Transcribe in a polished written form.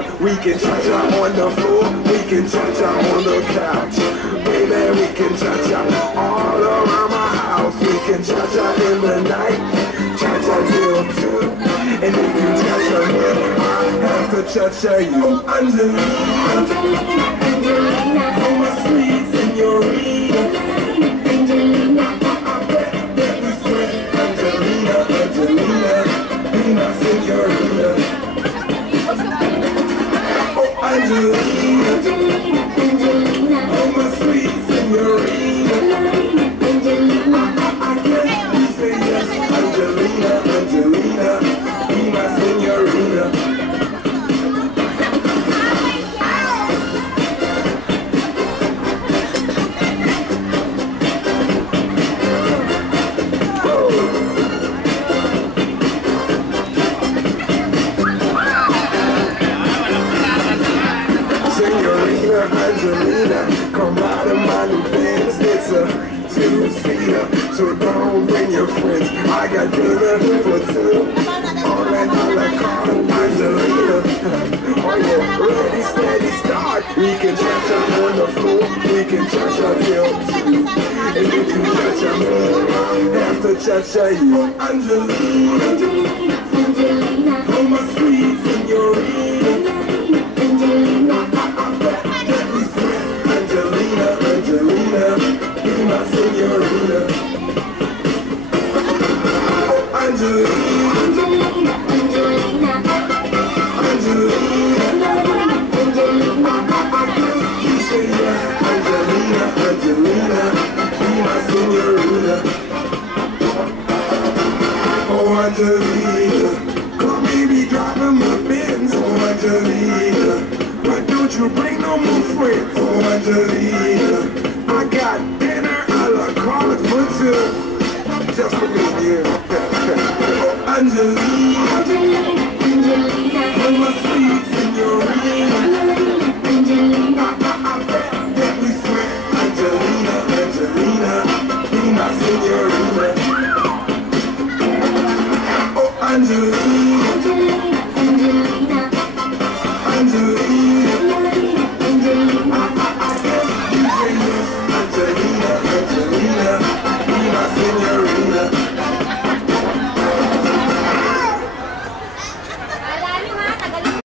start. We can cha-cha on the floor, we can cha-cha on the couch. Baby, we can cha-cha all around my house. We can cha-cha in the night, cha-cha till 2. And if you cha-cha me, I have to cha-cha you. Angelina, Angelina, oh my sweet señorita. Angelina, I bet that we sweat. Angelina, Angelina, be my señorita. Oh Angelina, Angelina, Angelina, oh my sweet señorita. Angelina, I guess we say yes. Angelina, Angelina, be my señorita. Angelina, come out of my new Benz. It's a 2-seater, so don't bring your friends. I got dinner for 2 on that a la carte. Angelina, are you ready, steady, start? We can cha-cha on the floor, we can cha-cha till 2. And if you cha-cha me, I have to cha-cha you. Angelina, Angelina, Angelina, oh my sweet señorita. Angelina, I bet that we sweat. Angelina, Angelina, be my señorita. Oh Angelina, Angelina, Angelina, Angelina, Angelina, I guess you say yes. Angelina, Angelina, be my señorita. Oh Angelina, come baby, driving my Benz. Oh Angelina, but don't you bring no more friends. Oh Angelina, I got dinner a la carte for 2, just for me, dear. Oh Angelina, Angelina, Angelina, oh my sweet señorita. Angelina, I bet that we sweat. Angelina, Angelina, be my señorita.